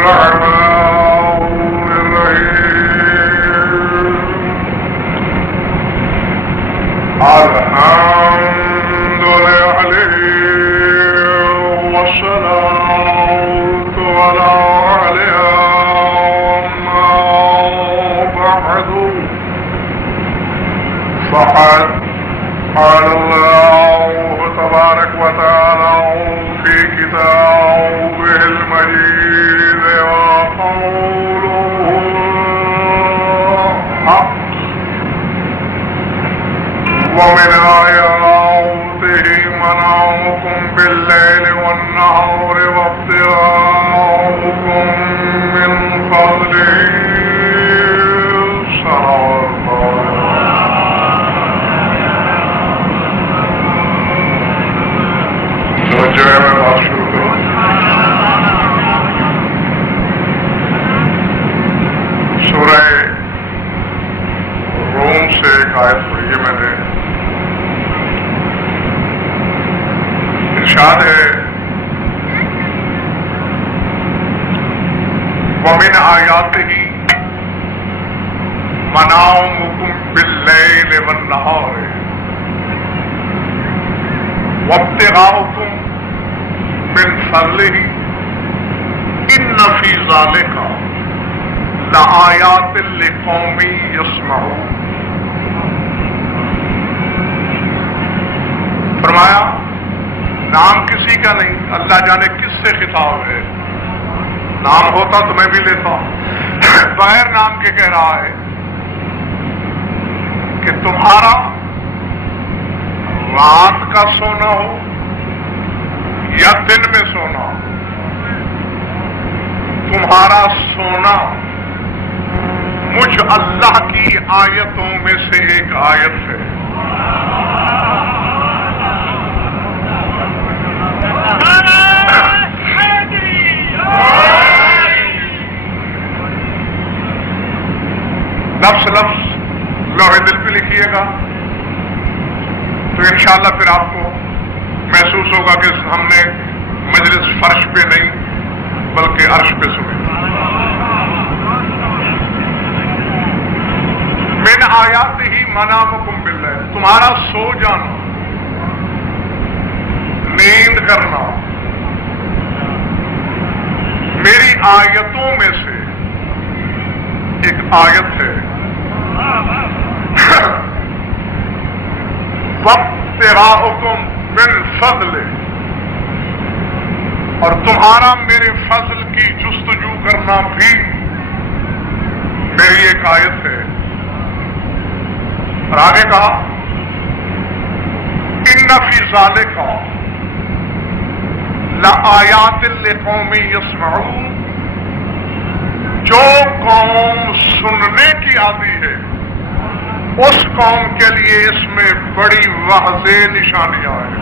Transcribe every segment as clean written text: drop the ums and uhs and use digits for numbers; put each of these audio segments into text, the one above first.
الحمد لله والصلاة على ما بعد فقد قال الله تبارك وتعالى في كتابه المجيد وقوله حق ومن آياته منامكم بالليل والنهار وابتغاؤكم من فضله جو ہے میں بات شروع کروں. سورہ روم سے ایک آیت پڑھی ہے میں نے. ارشاد ہے وَمِنْ آیَاتِهِ مَنَامُكُمْ بِاللَّيْلِ وَالنَّهَارِ وَابْتِغَاؤُكُمْ من فضله ان فی ذلک لآیات لقوم یسمعون. فرمایا نام کسی کا نہیں، اللہ جانے کس سے خطاب ہے. نام ہوتا تو میں بھی لیتا ہوں. بغیر نام کے کہہ رہا ہے کہ تمہارا رات کا سونا ہو یا دن میں سونا، تمہارا سونا مجھ اللہ کی آیتوں میں سے ایک آیت ہے. لفظ لفظ لوح دل پہ لکھیے گا تو انشاءاللہ پھر آپ کو محسوس ہوگا کہ ہم نے مجلس فرش پہ نہیں بلکہ عرش پہ سنی. من آیاتہ منامکم باللیل، تمہارا سو جانا، نیند کرنا میری آیتوں میں سے ایک آیت ہے. وابتغاؤکم من فضل، اور تمہارا میرے فضل کی جستجو کرنا بھی میری ایک آیت ہے. اور آگے کہا ان فی ذلک لآیات لقوم یسمعون، جو قوم سننے کی عادی ہے اس قوم کے لیے اس میں بڑی واضح نشانیاں ہیں.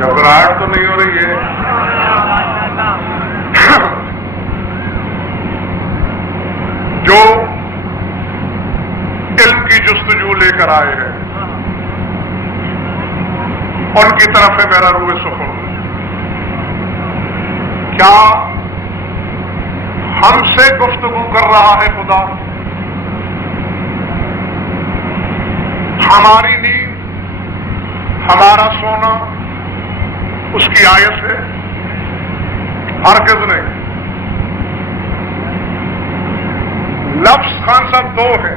گھبراہٹ تو نہیں ہو رہی ہے؟ جو علم کی جستجو لے کر آئے ہیں ان کی طرف ہے میرا روح سخن. کیا ہم سے گفتگو کر رہا ہے خدا؟ ہماری نیند، ہمارا سونا اس کی آیت ہے؟ ہرگز نہیں. لفظ خان صاحب دو ہے،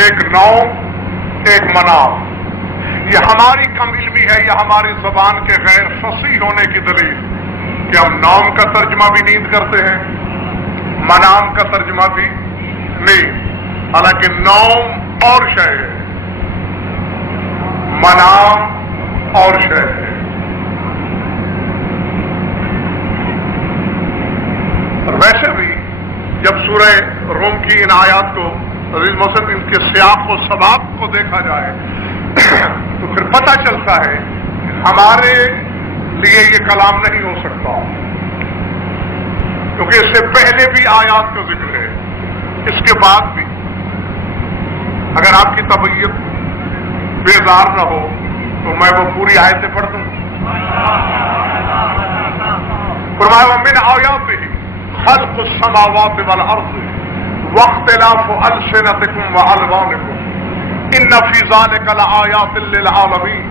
ایک نوم ایک منام. یہ ہماری کم علمی ہے یا ہماری زبان کے غیر فصیح ہونے کی دلیل کہ ہم نوم کا ترجمہ بھی نیند کرتے ہیں، منام کا ترجمہ بھی نہیں. حالانکہ نوم اور شے ہے، منام اور شے ہے. اور ویسے بھی جب سورہ روم کی ان آیات کو عزیز محسن ان کے سیاق و سباق کو دیکھا جائے تو پھر پتہ چلتا ہے کہ ہمارے لیے یہ کلام نہیں ہو سکتا، کیونکہ اس سے پہلے بھی آیات کا ذکر ہے. اس کے بعد بھی اگر آپ کی طبیعت بیزار نہ ہو تو میں وہ پوری آیتیں پڑھ دوں. فرمایا ومن آیاتہ خلق السماوات والارض واختلاف السنتکم والوانکم ان فی ذلک لآیات للعالمین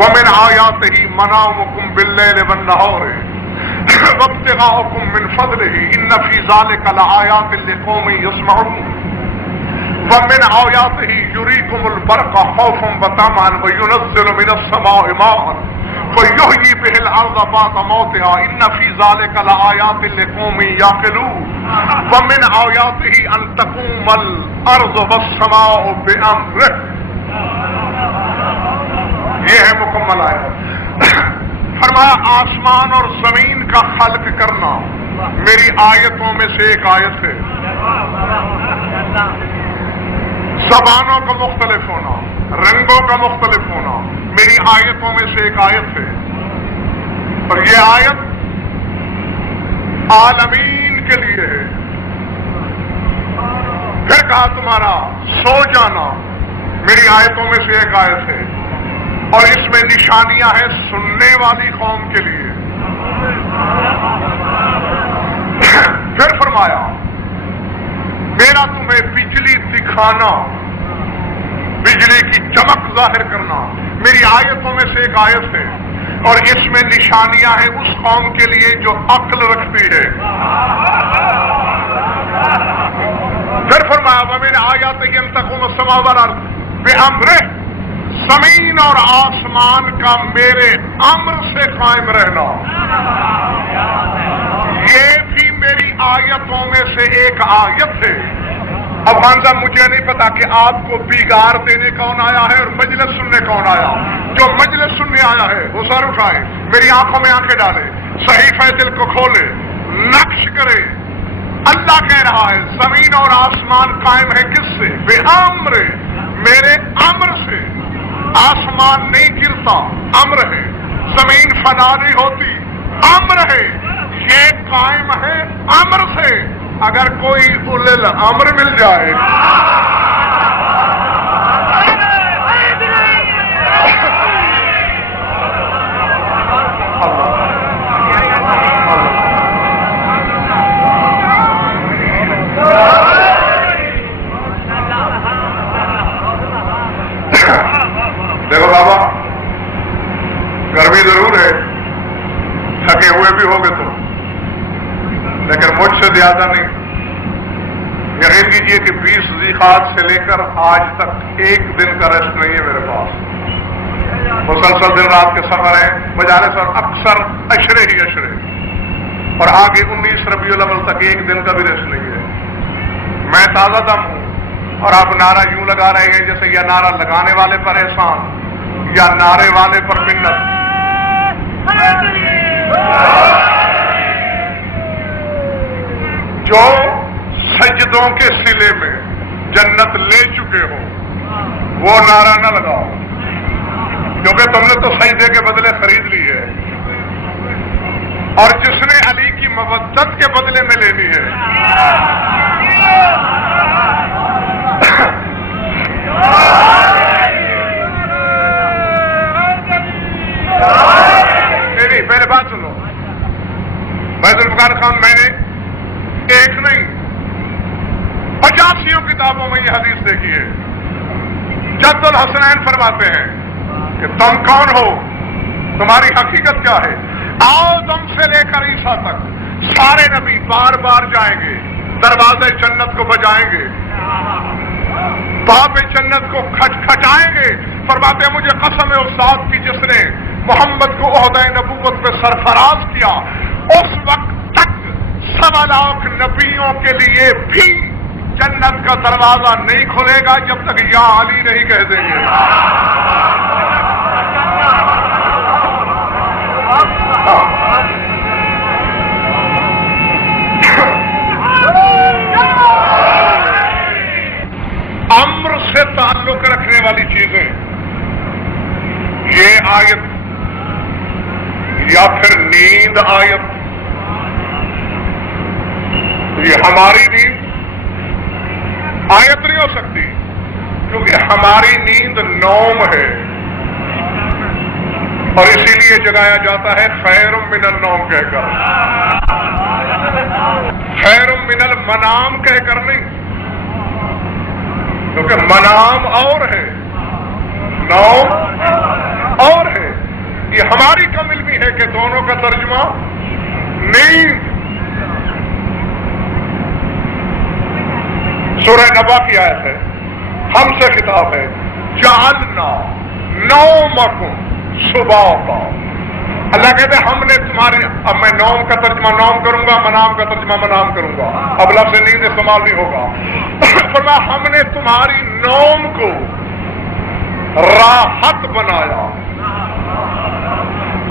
ومن آیاتہ منامکم باللیل والنہار وابتغاؤکم من فضلہ ان فی ذلک لآیات لقوم یسمعون ومن آیاتہ یریکم البرق خوفا وطمعا وینزل من السماء ماء فیحیی بہ الارض بعد موتها ان فی ذلک لآیات لقوم یعقلون ومن آیاتہ ان تقوم الارض والسماء بامرہ. یہ ہے مکمل آیت. فرمایا آسمان اور زمین کا خلق کرنا میری آیتوں میں سے ایک آیت ہے. زبانوں کا مختلف ہونا، رنگوں کا مختلف ہونا میری آیتوں میں سے ایک آیت ہے. اور یہ آیت عالمین کے لیے ہے. پھر کہا تمہارا سو جانا میری آیتوں میں سے ایک آیت ہے اور اس میں نشانیاں ہیں سننے والی قوم کے لیے. پھر فرمایا میرا تمہیں بجلی دکھانا، بجلی کی چمک ظاہر کرنا میری آیتوں میں سے ایک آیت ہے اور اس میں نشانیاں ہیں اس قوم کے لیے جو عقل رکھتی ہے. پھر فرمایا ومن آیاتہ ان تقوم السماء والارض بامرہ، زمین اور آسمان کا میرے امر سے قائم رہنا یہ بھی میری آیتوں میں سے ایک آیت ہے. افغان صاحب مجھے نہیں پتا کہ آپ کو بیگار دینے کون آیا ہے اور مجلس سننے کون آیا. جو مجلس سننے آیا ہے وہ سر اٹھائے، میری آنکھوں میں آنکھیں ڈالے، صحیفہ دل کو کھولے، نقش کرے. اللہ کہہ رہا ہے زمین اور آسمان قائم ہے کس سے؟ بے امر، میرے امر سے. آسمان نہیں گرتا، امر ہے. زمین فنا نہیں ہوتی، امر ہے. یہ قائم ہے امر سے. اگر کوئی اولل امر مل جائے دیکھو بابا گرمی ضرور ہے، تھکے ہوئے بھی ہوگے تو، لیکن مجھ سے زیادہ نہیں. یقین کیجیے کہ 20 ذیقعد سے لے کر آج تک ایک دن کا ریسٹ نہیں ہے میرے پاس. مسلسل دن رات کے سفر ہیں، مجالس اور اکثر اشرے ہی اشرے، اور آگے 19 ربیع الاول تک ایک دن کا بھی ریسٹ نہیں ہے. میں تازہ دم ہوں اور آپ نعرہ یوں لگا رہے ہیں جیسے یہ نعرہ لگانے والے پر احسان یا نعرے والے پر منت. جو سجدوں کے سلے میں جنت لے چکے ہو وہ نعرہ نہ لگاؤ، کیونکہ تم نے تو سجدے کے بدلے خرید لی ہے. اور جس نے علی کی مودت کے بدلے میں لینی ہے نہیں، پہلے بات سنو. میں ذوالفقار خان میں نے ایک نہیں 85 کتابوں میں یہ حدیث دیکھی ہے. جد الحسنین فرماتے ہیں کہ تم کون ہو، تمہاری حقیقت کیا ہے. آدم سے لے کر عیسیٰ تک سارے نبی بار بار جائیں گے، دروازے جنت کو بجائیں گے، باب جنت کو کھٹکھٹائیں گے. فرماتے ہیں مجھے قسم ہے اس ذات کی جس نے محمد کو عہدہ نبوت پہ سرفراز کیا، اس وقت تک 1.25 لاکھ نبیوں کے لیے بھی جنت کا دروازہ نہیں کھلے گا جب تک یا علی نہیں کہہ دیں گے. امر سے تعلق رکھنے والی چیزیں، یہ آیت یا پھر نیند آیت، یہ ہماری نیند آیت نہیں ہو سکتی، کیونکہ ہماری نیند نوم ہے، اور اسی لیے جگایا جاتا ہے خیر من النوم کہہ کر، خیر من المنام کہہ کر نہیں، کیونکہ منام اور ہے، نوم اور ہے۔ یہ ہماری کم علمی ہے کہ دونوں کا ترجمہ نیند۔ سورہ نبا کی آیت ہے، ہم سے خطاب ہے، جعلنا نومکم سباتا۔ اللہ کہتے ہیں ہم نے تمہارے، اب میں نوم کا ترجمہ نوم کروں گا، منام کا ترجمہ منام کروں گا، اب لفظ نیند استعمال نہیں ہوگا۔ فرمایا ہم نے تمہاری نوم کو راحت بنایا۔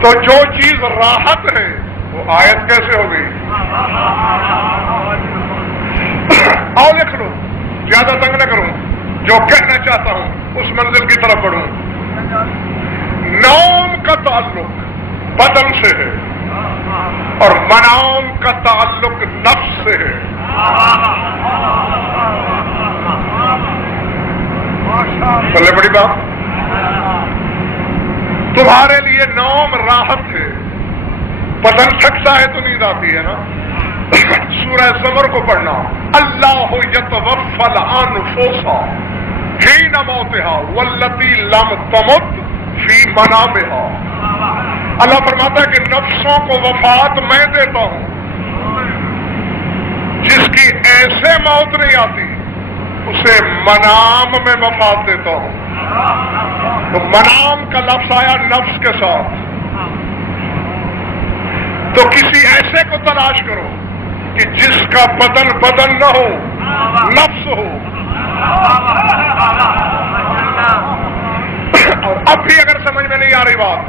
تو جو چیز راحت ہے وہ آیت کیسے ہوگی؟ اور لکھ لو، زیادہ تنگ نہ کروں، جو کہنا چاہتا ہوں اس منزل کی طرف بڑھوں۔ نوم کا تعلق بدن سے ہے اور منام کا تعلق نفس سے ہے۔ چلے بڑی بات، تمہارے لیے نوم راحت ہے، بدن تھکتا ہے تو نیند آتی ہے نا۔ سورہ زمر کو پڑھنا، اللہ یتوفی الانفس حین موتها والتی لم تمت فی منامها۔ اللہ فرماتا ہے کہ نفسوں کو وفات میں دیتا ہوں، جس کی ایسے موت نہیں آتی اسے منام میں وفات دیتا ہوں۔ تو منام کا لفظ آیا نفس کے ساتھ، تو کسی ایسے کو تلاش کرو کہ جس کا بدن نہ ہو، نفس ہو۔ اور اب بھی اگر سمجھ میں نہیں آ رہی بات،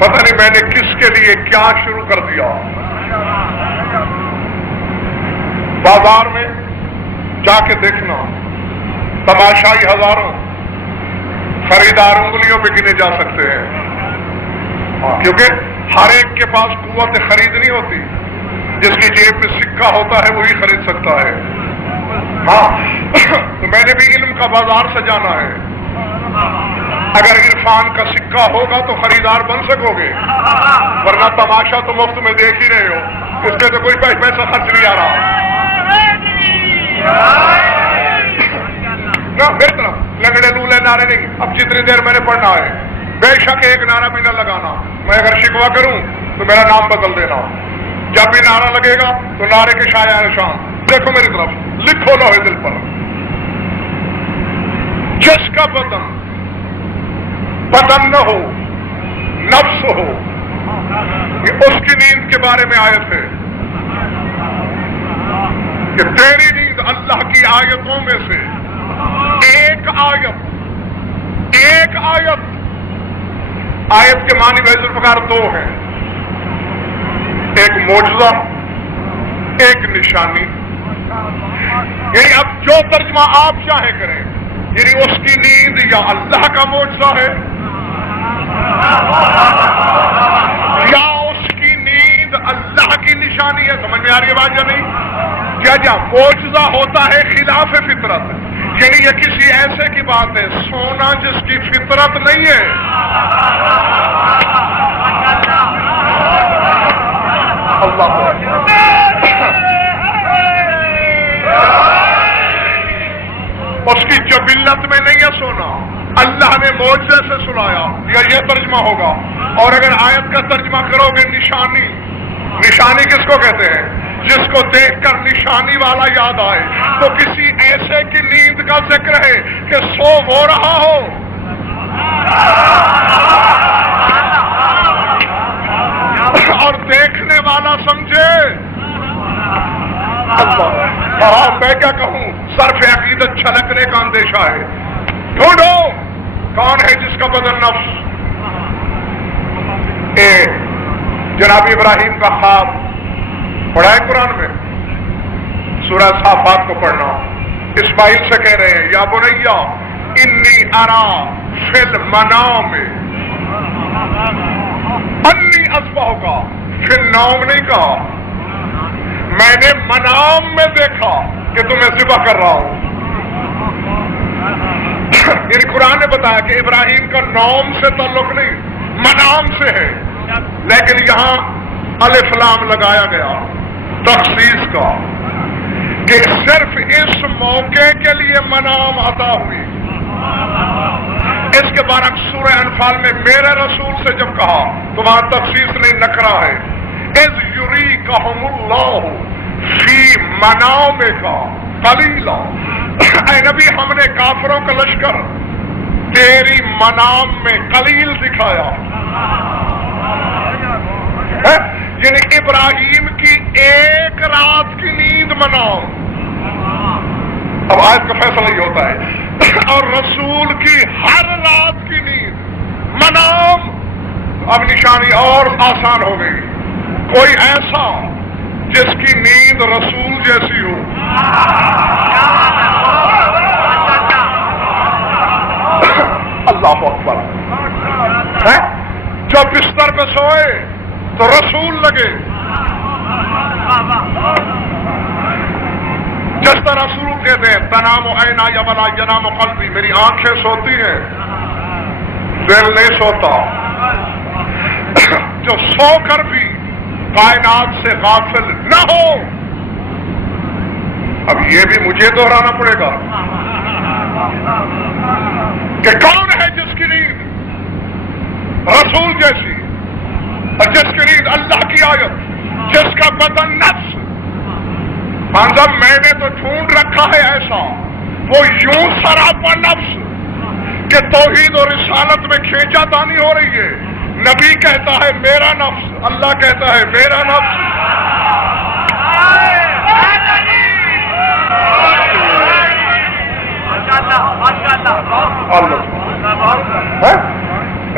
پتہ نہیں میں نے کس کے لیے کیا شروع کر دیا۔ بازار میں جا کے دیکھنا، تماشائی ہزاروں، خریدار انگلیوں پہ گنے جا سکتے ہیں، کیونکہ ہر ایک کے پاس قوت خرید نہیں ہوتی، جس کی جیب میں سکہ ہوتا ہے وہی خرید سکتا ہے۔ ہاں تو میں نے بھی علم کا بازار سجانا ہے، اگر عرفان کا سکہ ہوگا تو خریدار بن سکو گے، ورنہ تماشا تو مفت میں دیکھ ہی رہے ہو، اس پہ تو کوئی پیسہ خرچ نہیں آ رہا۔ نہ میری طرف لنگڑے لولے نعرے نہیں، اب جتنی دیر میں نے پڑھنا ہے بے شک ایک نعرہ بھی نہ لگانا، میں اگر شکوا کروں تو میرا نام بدل دینا، جب بھی نعرہ لگے گا تو نعرے کے شایع نشان دیکھو میری طرف، لکھو لوہے دل پر، جس کا بدن نہ ہو، نفس ہو، یہ اس کی نیند کے بارے میں آیت ہے کہ تیری نیند اللہ کی آیتوں میں سے ایک آیت کے معنی بحیث الفقار دو ہیں، ایک معجزہ، ایک نشانی۔ یعنی اب جو ترجمہ آپ چاہیں کریں، یعنی اس کی نیند یا اللہ کا معجزہ ہے یا اس کی نیند اللہ کی نشانی ہے۔ سمجھ میں آ رہی ہے بات یا نہیں؟ کیا معجزہ ہوتا ہے خلاف فطرت، یعنی یہ کسی ایسے کی بات ہے، سونا جس کی فطرت نہیں ہے۔ اللہ اس کی جبلت میں نہیں ہے سونا، اللہ نے معجزے سے سنایا، یا یہ ترجمہ ہوگا۔ اور اگر آیت کا ترجمہ کرو گے نشانی، نشانی کس کو کہتے ہیں؟ جس کو دیکھ کر نشانی والا یاد آئے، تو کسی ایسے کی نیند کا ذکر ہے کہ سو ہو رہا ہو، اور دیکھنے والا سمجھے۔ ہاں میں کیا کہوں، صرف عقیدت چھلکنے کا اندیشہ ہے۔ ڈھونڈو کون ہے جس کا بدن نفس۔ جناب ابراہیم کا خواب پڑھا ہے قرآن میں، سورہ صافات کو پڑھنا، اسماعیل سے کہہ رہے ہیں یا بنیا انی ارا فی المنام انی اذبحک، فی النوم نہیں کہا، میں نے منام میں دیکھا کہ تمہیں ذبح کر رہا ہوں. یعنی قرآن نے بتایا کہ ابراہیم کا نوم سے تعلق نہیں، منام سے ہے، لیکن یہاں الف لام لگایا گیا تخصیص کا کہ صرف اس موقع کے لیے منام عطا ہوئی. اس کے برعکس سورہ انفال میں میرے رسول سے جب کہا تو وہاں تخصیص نہیں، نکرا ہے. اذ یریکہم اللہ فی منامک قلیلا، اے نبی ہم نے کافروں کا لشکر تیری منام میں قلیل دکھایا. یعنی ابراہیم کی ایک رات کی نیند منام. اب آیت کا فیصلہ یہ ہوتا ہے، اور رسول کی ہر رات کی نیند منام. اب نشانی اور آسان ہو گئی. کوئی ایسا جس کی نیند رسول جیسی ہو. اللہ اکبر. جو بستر پہ سوئے تو رسول لگے. جس طرح رسول کہتے ہیں تنام عینایا ولا ینام قلبی، میری آنکھیں سوتی ہیں دل نہیں سوتا. جو سو کر بھی کائنات سے غافل نہ ہو. اب یہ بھی مجھے دہرانا پڑے گا کہ کون ہے جس کی نیند رسول جیسی، اور جس کی نیند اللہ کی آیت، جس کا بدن نفس. صاحب میں نے تو ڈھونڈ رکھا ہے ایسا وہ یوں سراپا نفس کہ توحید اور رسالت میں کھینچا تانی ہو رہی ہے. نبی کہتا ہے میرا نفس، اللہ کہتا ہے میرا نفس.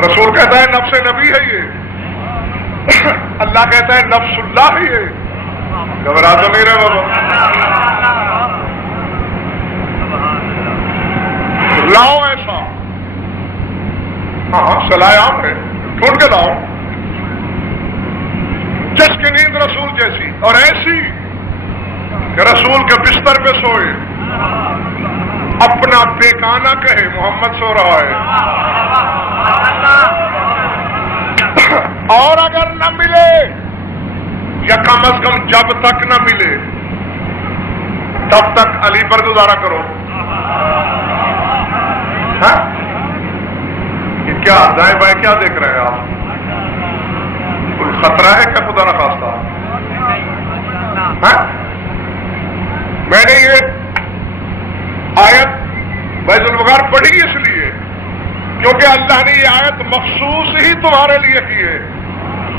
رسول کہتا ہے نفس نبی ہے یہ، اللہ کہتا ہے نفس اللہ ہی ہے. گھبرا تو نہیں رہے بابا. لاؤ ایسا. ہاں سلائے عام ہے، ڈھونڈ کے لاؤ جس کی نیند رسول جیسی، اور ایسی کہ رسول کے بستر پہ سوئے اپنا بیگانہ کہے محمد سو رہا ہے. اور اگر نہ ملے یا کم از کم جب تک نہ ملے تب تک علی پر گزارا کرو. کیا دائیں بائیں کیا دیکھ رہے ہیں آپ؟ کوئی خطرہ ہے کیا خدا نہ خواستہ؟ میں نے یہ آیت بیت الوقار پڑھی اس لیے کیونکہ اللہ نے یہ آیت مخصوص ہی تمہارے لیے کی ہے.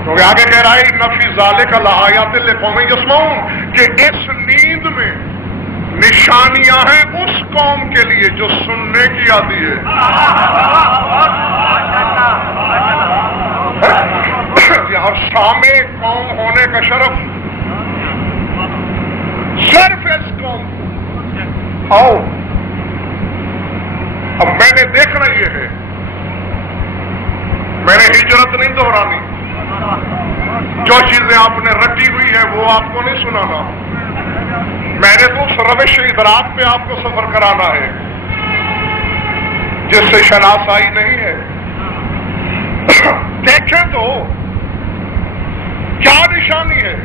کیونکہ آگے کہہ رہا ہے نفی ذالک لآیات لقوم یسمعون کہ اس نیند میں نشانیاں ہیں اس قوم کے لیے جو سننے کی آتی ہے. اور سامع قوم ہونے کا شرف صرف اس قوم کو. آؤ اب میں نے دیکھنا یہ ہے، میں نے ہجرت نہیں دہرانی. جو چیزیں آپ نے رٹی ہوئی ہے وہ آپ کو نہیں سنانا. میں نے تو اس روش ادراک پہ آپ کو سفر کرانا ہے جس سے شناسائی نہیں ہے. دیکھیں تو کیا نشانی ہے.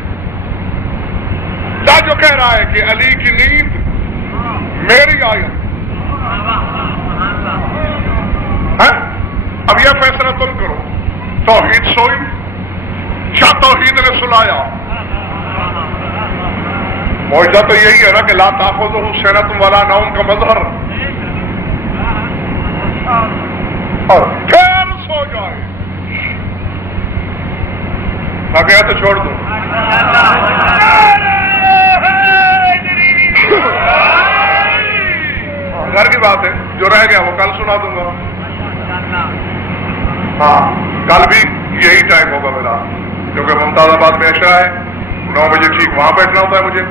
جو کہہ رہا ہے کہ علی کی نیند میری آیت. اب یہ فیصلہ تم کرو، توحید سوئی یا توحید نے سلایا. معجزہ تو یہی ہے نا کہ لا تاخذہ سنۃ ولا نوم کا مظہر، اور پھر سو جائے. آ گیا تو چھوڑ دو. گھر کی بات ہے، جو رہ گیا وہ کل سنا دوں گا. ہاں کل بھی یہی ٹائم ہوگا میرا، کیونکہ ممتاز آباد میں عشاء ہے، 9 بجے ٹھیک وہاں بیٹھنا ہوتا ہے مجھے.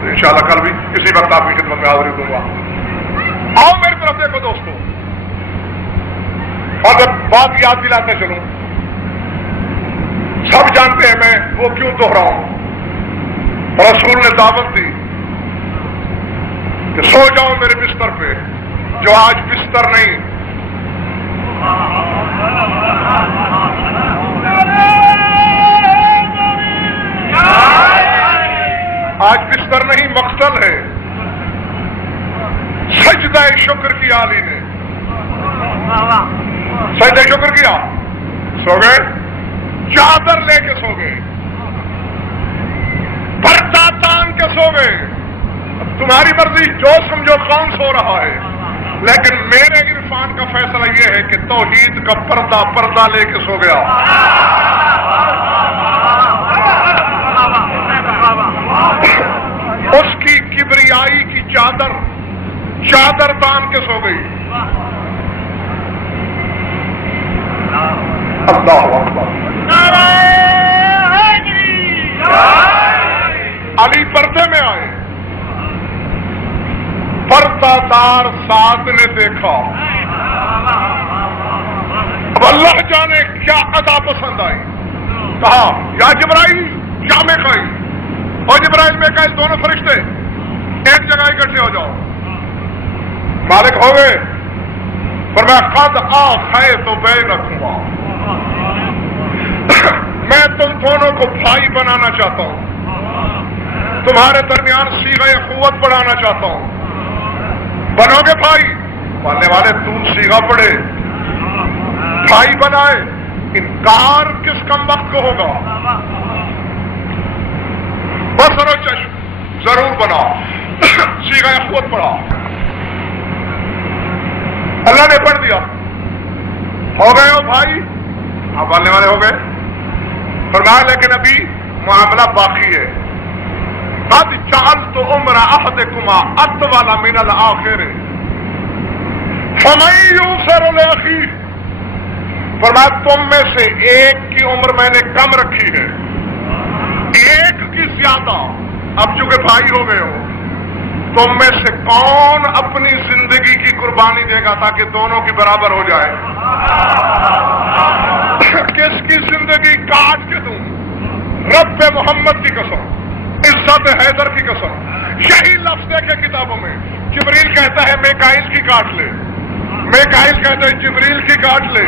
تو انشاءاللہ کل بھی کسی وقت آپ کی خدمت میں حاضری دوں گا. آؤ میری طرف دیکھو دوستوں، اور جب بات یاد دلاتے چلوں، سب جانتے ہیں میں وہ کیوں دوہراؤں. رسول نے دعوت دی کہ سو جاؤ میرے بستر پہ، جو آج بستر نہیں، آج بستر نہیں مقتل ہے۔ سجدہ شکر کیا علی نے، سجدہ شکر کیا، سو گئے، چادر لے کے سو گئے، پردہ تان کے سو گئے۔ تمہاری مرضی، جو سمجھو کون سو رہا ہے، لیکن میرے عرفان کا فیصلہ یہ ہے کہ توحید کا پردہ لے کے سو گیا۔ اس کی کبریائی کی چادر تان کے سو گئی۔ اللہ اکبر۔ علی پردے میں آئے، پردہ دار ساتھ نے دیکھا، اب اللہ جانے کیا ادا پسند آئی۔ کہا یا جبرائیل یا میکائیل، اور جبرائیل میکائیل دونوں فرشتے ایک جگہ اکٹھے ہو جاؤ۔ مالک ہو گئے، فرمایا قد آخیت بینکما، میں تم دونوں کو بھائی بنانا چاہتا ہوں، تمہارے درمیان صیغہ اخوت بڑھانا چاہتا ہوں، بنو گے بھائی؟ ماننے والے تم صیغہ پڑھے، بھائی بنائے، انکار کس کم وقت کو ہوگا؟ بسر و چشم ضرور بنا، صیغہ اخوت پڑھا، اللہ نے پڑھ دیا، ہو گئے ہو بھائی، آپ والنے والے ہو گئے۔ فرمایا لیکن ابھی معاملہ باقی ہے، قد جعلت عمر احدکما اطول من الاخر فمن یوسر لاخیہ، فرمایا تم میں سے ایک کی عمر میں نے کم رکھی ہے، ایک کی زیادہ، اب چونکہ بھائی ہو گئے ہو، تم میں سے کون اپنی زندگی کی قربانی دے گا تاکہ دونوں کی برابر ہو جائے؟ کس کی زندگی کاٹ کے دوں؟ رب محمد کی قسم، عزت حیدر کی قسم، یہی لفظ دیکھے کتابوں میں۔ جبریل کہتا ہے میکائیل کی کاٹ لے، میکائیل کہتا ہے جبریل کی کاٹ لے،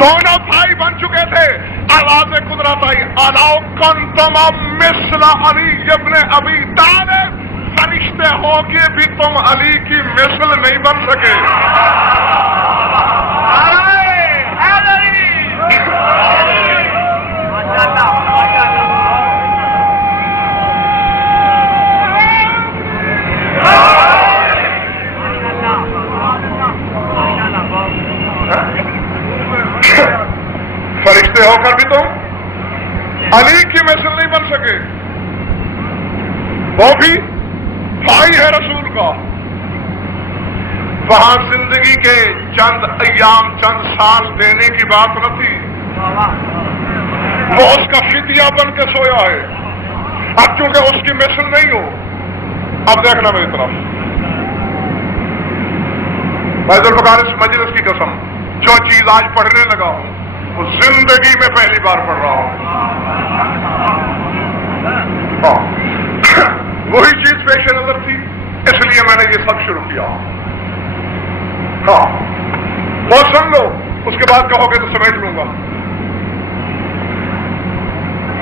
دونوں بھائی بن چکے تھے۔ آواز قدرت آئی، الاؤ کنتم مثل علی ابن ابی طالب، فرشتے ہو کے بھی تم علی کی مثل نہیں بن سکے۔ فرشتے ہو کر بھی تم علی کی مثل نہیں بن سکے، وہ بھی بھائی ہے رسول کا۔ وہاں زندگی کے چند ایام، چند سال دینے کی بات نہ تھی، وہ اس کا فدیہ بن کے سویا ہے۔ اب چونکہ اس کی مثل نہیں ہو، اب دیکھنا میری طرف، میں ذوالفقار اس مجلس کی قسم، جو چیز آج پڑھنے لگا ہوں وہ زندگی میں پہلی بار پڑھ رہا ہوں۔ وہی چیز پیش نظر تھی، اس لیے میں نے یہ سب شروع کیا۔ ہاں وہ سن لو، اس کے بعد کہو گے تو سمیٹ لوں گا۔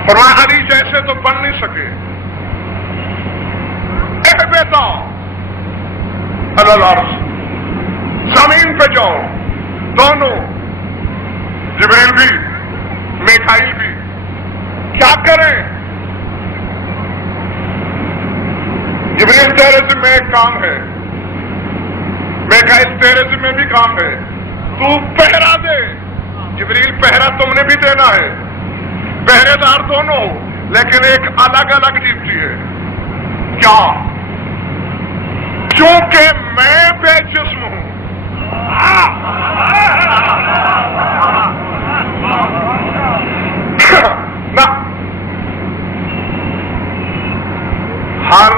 فرمایا علی جیسے تو بن نہیں سکے، اے بیٹا الارض، زمین پہ جاؤ، دونوں جبریل بھی میکائیل بھی، کیا کریں؟ جبریل تیرے ذمہ ایک کام ہے، میکائیل تیرے ذمہ بھی کام ہے، تو پہرا دے۔ جبریل پہرا تم نے بھی دینا ہے، پہرے دار دونوں ہو، لیکن ایک الگ الگ ڈیوٹی ہے۔ کیا؟ کیونکہ میں بے جسم ہوں، ہر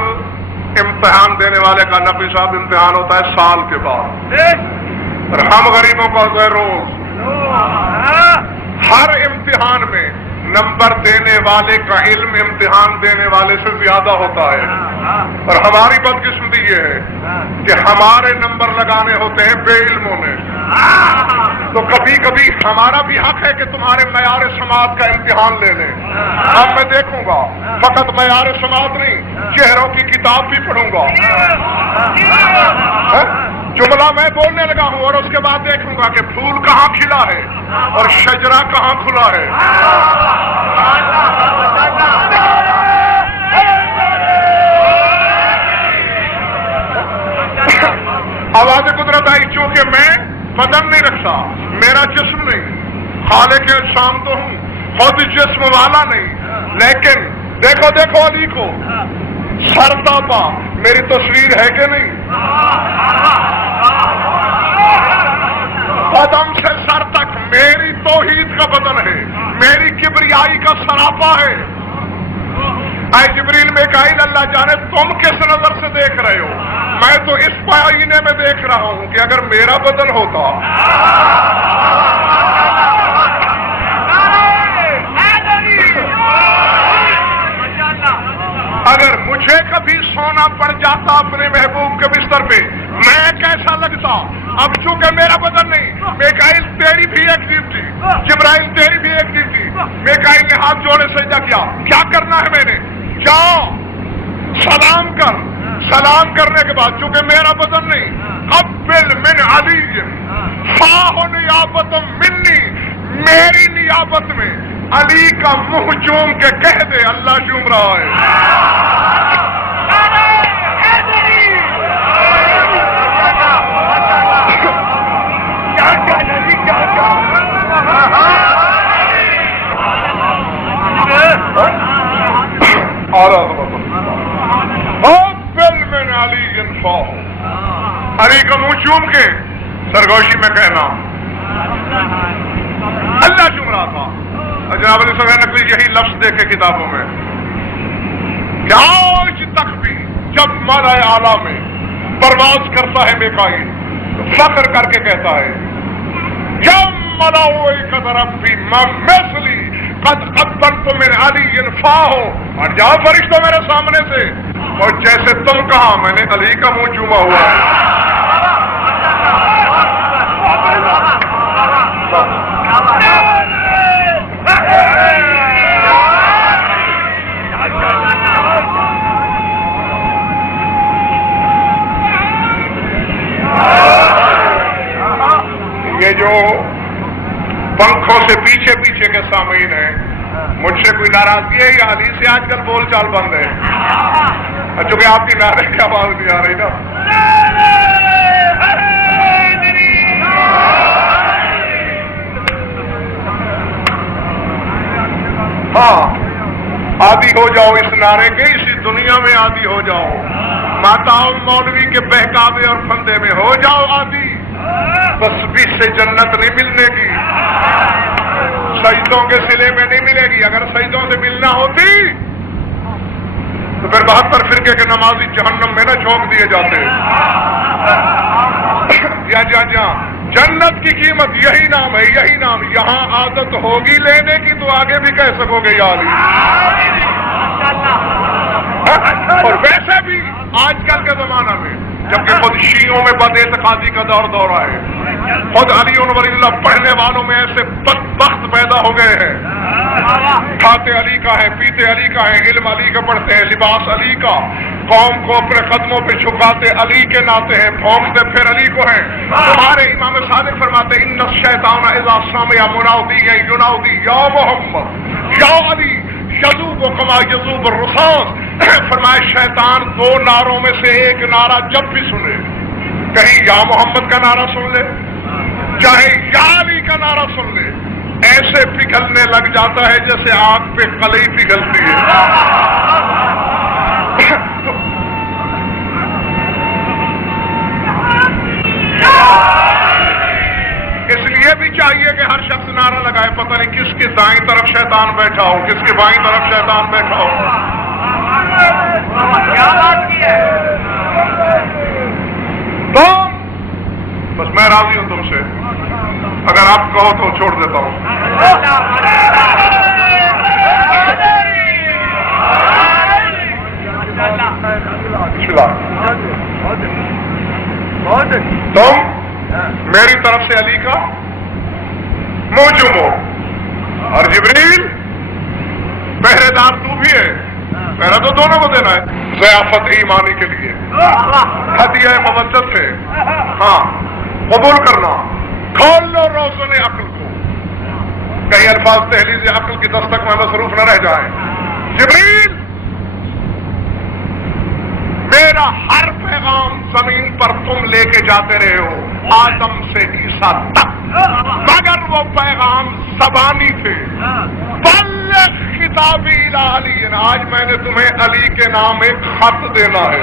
امتحان دینے والے کا نبی صاحب امتحان ہوتا ہے سال کے بعد، اور ہم غریبوں کا ہوتا ہے روز۔ ہر امتحان میں نمبر دینے والے کا علم امتحان دینے والے سے زیادہ ہوتا ہے، اور ہماری بدقسمتی یہ ہے کہ ہمارے نمبر لگانے ہوتے ہیں بے علموں نے. تو کبھی کبھی ہمارا بھی حق ہے کہ تمہارے معیار سماعت کا امتحان لے لیں. اب میں دیکھوں گا، فقط معیار سماعت نہیں، چہروں کی کتاب بھی پڑھوں گا. جملہ میں بولنے لگا ہوں اور اس کے بعد دیکھوں گا کہ پھول کہاں کھلا ہے اور شجرہ کہاں کھلا ہے. آواز قدرت آئی، چونکہ میں بدن نہیں رکھتا، میرا جسم نہیں، خالق اجسام تو ہوں، خود جسم والا نہیں، لیکن دیکھو دیکھو علی کو، سر تاپا، میری تصویر ہے کہ نہیں؟ قدم سے سر تک میری توحید کا بدن ہے، میری کبریائی کا سراپا ہے. اے جبریل میکائیل، اللہ جانے تم کس نظر سے دیکھ رہے ہو، میں تو اس آئینے میں دیکھ رہا ہوں کہ اگر میرا بدن ہوتا، اگر مجھے کبھی سونا پڑ جاتا اپنے محبوب کے بستر پہ، میں کیسا لگتا. اب چونکہ میرا بدن نہیں، میکائیل تیری بھی ایک ڈیوٹی، جبرائیل تیری بھی ایک ڈیوٹی. میکائیل نے ہاتھ جوڑے سجدہ کیا کرنا ہے میں نے؟ جاؤ سلام کر. سلام کرنے کے بعد چونکہ میرا بدن نہیں، قبل من علی فاہ نیابت منی، میری نیابت میں علی کا منہ چوم کے کہہ دے اللہ چوم رہا ہے. علی کا منہ چوم کے سرگوشی میں کہنا اللہ چوم رہا تھا. جناب علی صاحب نقلی یہی لفظ دیکھے کتابوں میں، آج تک بھی جب مالا اعلیٰ میں پرواز کرتا ہے میکائیل تو فخر کر کے کہتا ہے جب ملاؤ ربی مثلی قد قدمت من علی فاہو، اور جاؤ فرشتوں میرے سامنے سے، اور جیسے تم کہا میں نے علی کا منہ چوما ہوا ہے. یہ جو پنکھوں سے پیچھے پیچھے کے سامعین ہیں، مجھ سے کوئی ناراضگی ہے یا علی سے آج کل بول چال بند ہے؟ چونکہ آپ کی نعرے کی آواز نہیں آ رہی نا. ہاں، عادی ہو جاؤ اس نعرے کے، اسی دنیا میں عادی ہو جاؤ. ماتاؤں مولوی کے بہکاوے اور پھندے میں ہو جاؤ عادی، بس بیچ سے جنت نہیں ملنے کی، سجدوں کے سلے میں نہیں ملے گی. اگر سجدوں سے ملنا ہوتی تو پھر 72 فرقے کے نمازی جہنم میں نہ جھونک دیے جاتے. جا جنت کی قیمت یہی نام ہے، یہی نام. یہاں عادت ہوگی لینے کی تو آگے بھی کہہ سکو گے یا علی. اور ویسے بھی آج کل کے زمانہ میں جبکہ خود شیعوں میں بد اعتقادی کا دور ہے، خود علی ولی اللہ پڑھنے والوں میں ایسے بدبخت پیدا ہو گئے ہیں، کھاتے علی کا ہے، پیتے علی کا ہے، علم علی کا پڑھتے ہیں، لباس علی کا، قوم کو اپنے قدموں پہ جھکاتے علی کے ناتے ہیں، بھونکتے پھر علی کو ہیں. تمہارے امام صادق فرماتے ان الشیطان اذا سمع منادی ینادی یا محمد یا علی یذوب کما یذوب الرصاص. فرمائے شیطان دو نعروں میں سے ایک نعرہ جب بھی سنے، کہیں یا محمد کا نعرہ سن لے، چاہے یا علی کا نعرہ سن لے، ایسے پگھلنے لگ جاتا ہے جیسے آگ پہ قلعی پگھلتی ہے. اس لیے بھی چاہیے کہ ہر شخص نعرہ لگائے، پتہ نہیں کس کی دائیں طرف شیطان بیٹھا ہو، کس کی بائیں طرف شیطان بیٹھا ہو. تو بس میں راضی ہوں تم سے، اگر آپ کہو تو چھوڑ دیتا ہوں. کھلا. تم میری طرف سے علی کا موجم ہو اور جبریل پہرے دار تو بھی ہے. پہرا تو دونوں کو دینا ہے ضیافت ایمانی کے لیے, ہدیہ مودت سے. ہاں قبول کرنا. کھول لو روزن عقل کو, کئی الفاظ دہلیز عقل کی دستک میں مصروف نہ رہ جائیں. جبریل میرا ہر پیغام زمین پر تم لے کے جاتے رہے ہو آدم سے عیسیٰ تک, مگر وہ پیغام زبانی تھے. بلغ خطابی الی علی, آج میں نے تمہیں علی کے نام ایک خط دینا ہے.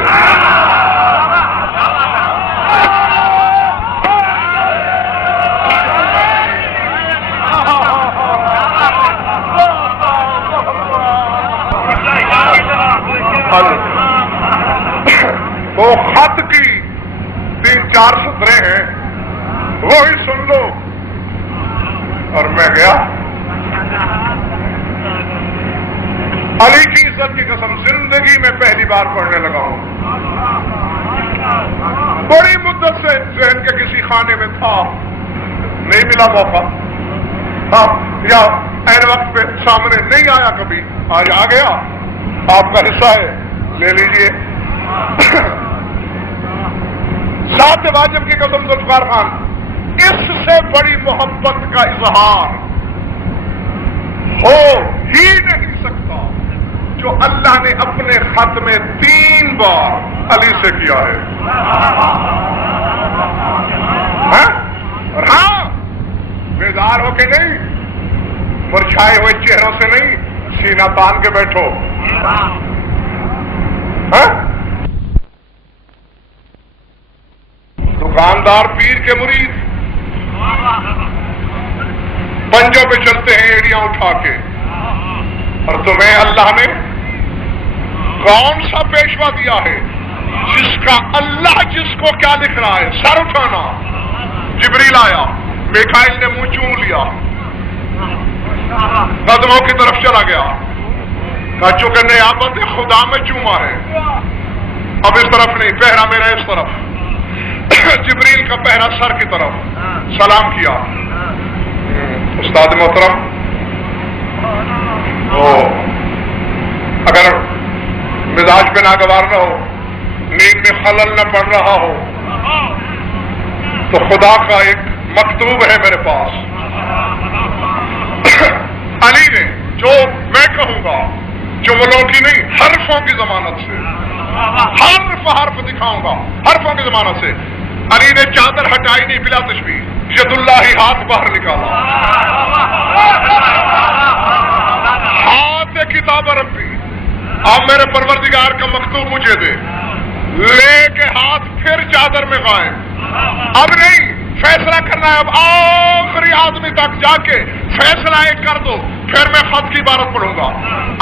وہ خط کی 3-4 سطریں ہیں, وہی سن لو. اور میں گیا, علی کی عزت کی قسم زندگی میں پہلی بار پڑھنے لگا ہوں. بڑی مدت سے ذہن کے کسی خانے میں تھا, نہیں ملا موقع. ہاں یا عین وقت پہ سامنے نہیں آیا کبھی, آج آ گیا. آپ کا حصہ ہے, لے لیجئے. ذات واجب کی قسم ذوالفقار خان, اس سے بڑی محبت کا اظہار ہو ہی نہیں سکتا جو اللہ نے اپنے خط میں 3 بار علی سے کیا ہے. اور ہاں بیدار ہو کے نہیں, مرچھائے ہوئے چہروں سے نہیں, سینہ تان کے بیٹھو. دکاندار پیر کے مرید پنجوں پہ چلتے ہیں ایڑیاں اٹھا کے, اور تمہیں اللہ نے کون سا پیشوا دیا ہے جس کا اللہ جس کو کیا لکھ رہا ہے سر اٹھانا. جبریل آیا, میکائیل نے منہ چوم لیا, قدموں کی طرف چلا گیا, کہا چونکہ نیابت خدا میں چوما ہے, اب اس طرف نہیں, پہرا میرا اس طرف. جبریل کا پہرا سر کی طرف, سلام کیا. استاد محترم, اگر مزاج پہ ناگوار نہ ہو, نیند میں خلل نہ پڑ رہا ہو, تو خدا کا ایک مکتوب ہے میرے پاس. علی نے جو میں کہوں گا جملوں کی نہیں, حرفوں کی ضمانت سے, حرف دکھاؤں گا حرفوں کی ضمانت سے. علی نے چادر ہٹائی نہیں بلا تشبیہ, ید اللہ ہی ہاتھ باہر نکالا. ہاتھ کتاب ربی, اب میرے پروردگار کا مکتوب مجھے دے. لے کے ہاتھ پھر چادر میں غائب. اب نہیں, فیصلہ کرنا ہے, اب آخری آدمی تک جا کے فیصلہ ایک کر دو, پھر میں خط کی عبارت پڑھوں گا.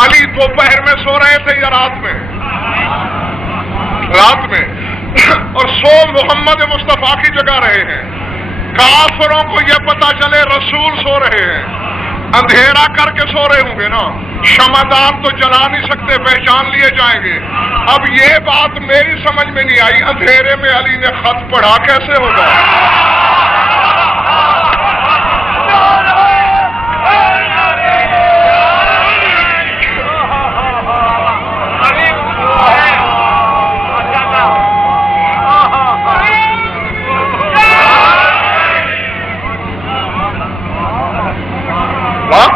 علی دوپہر میں سو رہے تھے یا رات میں؟ رات میں. اور سو محمد مصطفیٰ کی جگہ رہے ہیں. کافروں کو یہ پتا چلے رسول سو رہے ہیں, اندھیرا کر کے سو رہے ہوں گے نا, شمعدان تو جلا نہیں سکتے, پہچان لیے جائیں گے. اب یہ بات میری سمجھ میں نہیں آئی, اندھیرے میں علی نے خط پڑھا کیسے ہوگا؟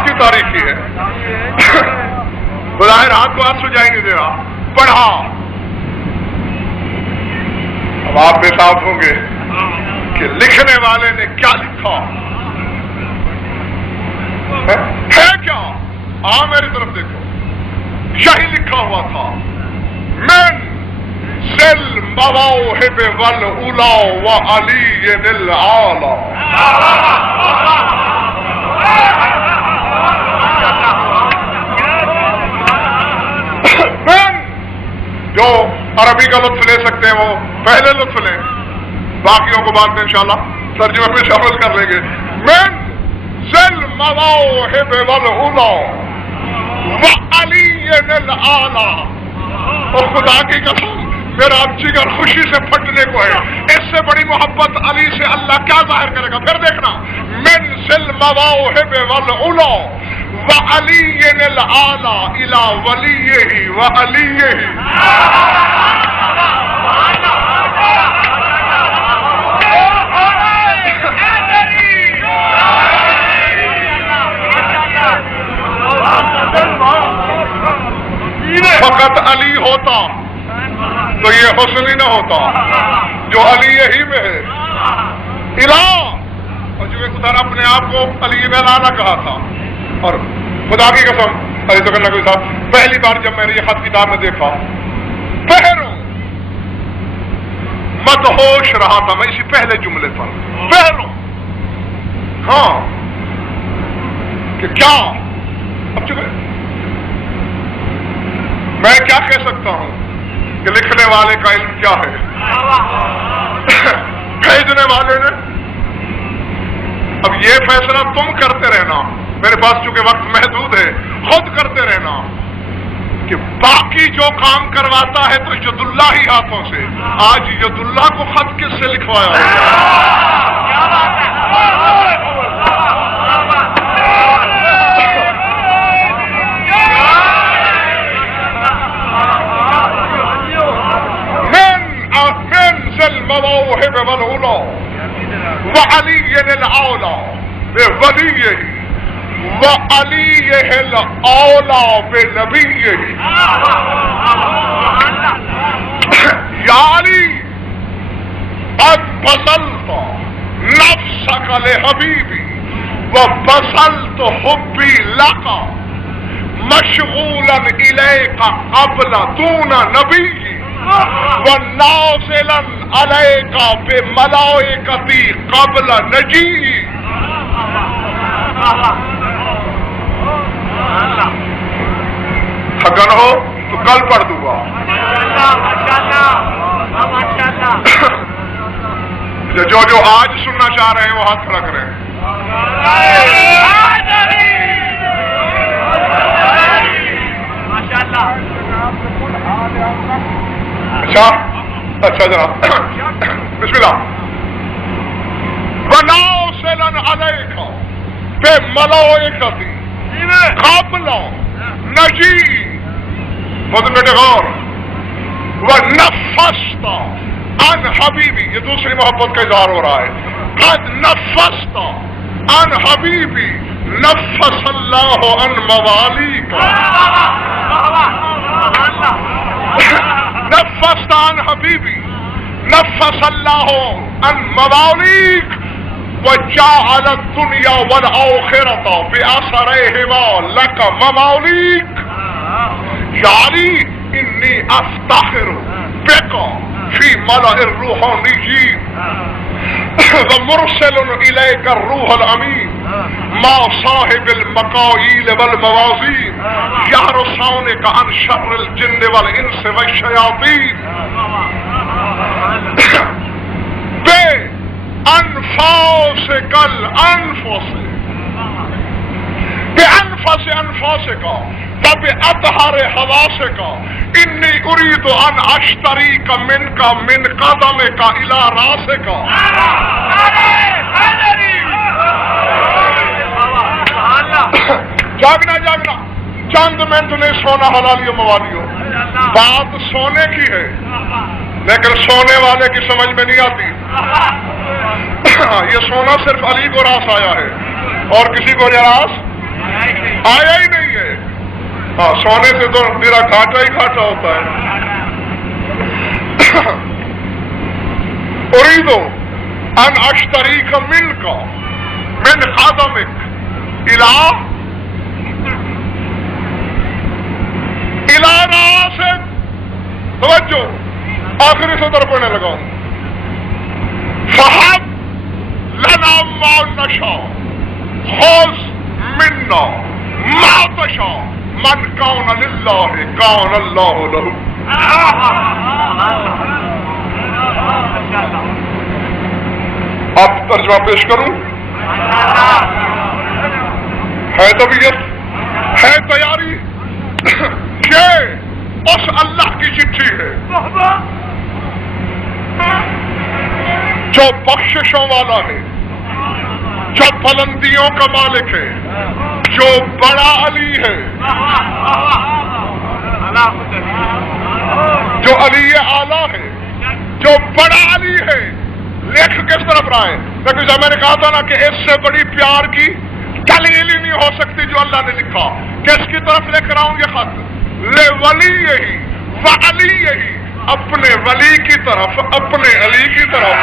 کی تاریخی ہے. بظاہر ہاتھ کو ہاتھ سجائی نہیں دے رہا, پڑھا. اب آپ بے صاف ہوں گے کہ لکھنے والے نے کیا لکھا ہے. کیا میری طرف دیکھو, یہی لکھا ہوا تھا, من ذل مواہب والاولا وعلی الاعلی. جو عربی کا لطف لے سکتے ہیں وہ پہلے لطف لیں, باقیوں کو بعد میں انشاءاللہ ترجمے میں شامل کر لیں گے. من ذل مواہب والعلا وعلی الاعلی. اور خدا کی قسم میرا جگر خوشی سے پھٹنے کو ہے. اس سے بڑی محبت علی سے اللہ کیا ظاہر کرے گا؟ پھر دیکھنا، منزل مواہب والعلا وعلی الاعلی الی ولیہ وعلیہ. فقط علی ہوتا تو یہ حسن ہی نہ ہوتا جو علی یہی میں ہے. الہ، اور جو خدا نے اپنے آپ کو علی مولانا کہا تھا. اور خدا کی قسم علی تو نبی صاحب، پہلی بار جب میں نے یہ خط کتاب میں دیکھا بہروں مدہوش رہا تھا میں اسی پہلے جملے پر. بہروں، ہاں کہ کیا اب چکے میں کیا کہہ سکتا ہوں کہ لکھنے والے کا علم کیا ہے، بھیجنے والے نے. اب یہ فیصلہ تم کرتے رہنا، میرے پاس چونکہ وقت محدود ہے، خود کرتے رہنا کہ باقی جو کام کرواتا ہے تو ید اللہ ہی ہاتھوں سے. آج ید اللہ کو خط کس سے لکھوایا ہے؟ المواهب والعلا وعلي الاعلى بوليه وعليه الاعلى بنبيه. يا علي قد بذلت نفسك لحبيبي وبذلت حبي لك مشغولا اليك قبل دون نبي ونازلا عليك بملائكتي قبل نجي. تھکن ہو تو کل پڑھ دوں گا. جو آج سننا چاہ رہے ہیں وہ ہاتھ کھڑا کریں. اچھا جناب، بسم اللہ. ونازلا عليك بملائكتي قبل نجي. خود بیٹے غور. ونفست عن حبیبی، یہ دوسری محبت کا اظہار ہو رہا ہے. قد نفست عن حبیبی نفس اللہ عن موالیک. نفست عن حبیبی نفس اللہ عن موالیک وجعل الدنیا والآخرة بأثرهما لك مماليك. يا علي إني أفتخر بك في ملأ الروحانيين ومرسل إليك الروح الأمين مع صاحب المقاييل والموازين يحرسونك عن شر الجن والإنس والشياطين بأنفاسك الأنفس بأنفس أنفاسك وبأطهر حواسك. إني أريد أن أشتريك منك من قدمك إلى رأسك. جاگنا جاگنا، چند منٹ نے سونا حلالیو موالیو. بات سونے کی ہے لیکن سونے والے کی سمجھ میں نہیں آتی. یہ سونا صرف علی کو راس آیا ہے اور کسی کو راس آیا ہی نہیں ہے. ہاں، سونے سے تو میرا گھاٹا ہی گھاٹا ہوتا ہے. اریدو ان اشتریک منک من قدمک الى راسک. توجہ، آخری سطر پڑھنے لگا ہوں. فہب لنا ما نشاء خذ منا ما تشاء من کان للہ کان اللہ لہ. اب ترجمہ پیش کروں. ہے طبیعت، ہے تیاری. یہ اس اللہ کی چٹھی ہے جو بخششوں والا ہے، جو بلندیوں کا مالک ہے، جو بڑا علی ہے، جو علی اعلیٰ ہے، جو بڑا علی ہے. لکھ کس طرف رہا ہے؟ لیکن جب میں نے کہا تھا نا کہ اس سے بڑی پیار کی دلیل ہی نہیں ہو سکتی جو اللہ نے لکھا. کس کی طرف لکھ رہا ہوں یہ خط؟ لے ولی یہی و علی یہی، اپنے ولی کی طرف، اپنے علی کی طرف.